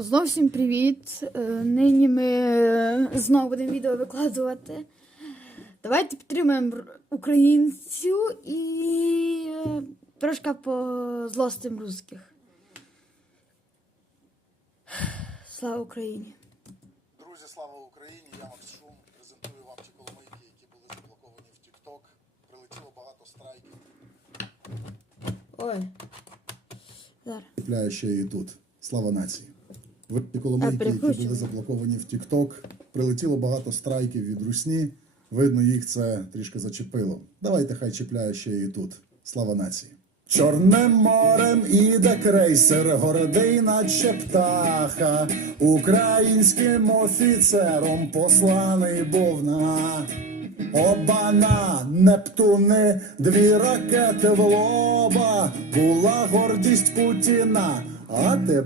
Знов всім привіт. Е, Нині ми е, знову будемо відео викладувати. Давайте підтримаємо українців і е, трошки позлостим русських. Слава Україні! Друзі, слава Україні! Я Макс Шум. Презентую вам ті коломийки, які були заблоковані в TikTok. Прилетіло багато страйків. Ой. Зараз. Купляю ще і тут. Слава нації. Коломийки, які були заблоковані в TikTok. Прилетіло багато страйків від русні. Видно, їх це трішки зачепило. Давайте хай чіпляє ще і тут. Слава нації. Чорним морем іде крейсер, гордий, наче птаха, українським офіцером посланий був на Обана, Нептуни, дві ракети в лоба, була гордість Путіна, а тепер.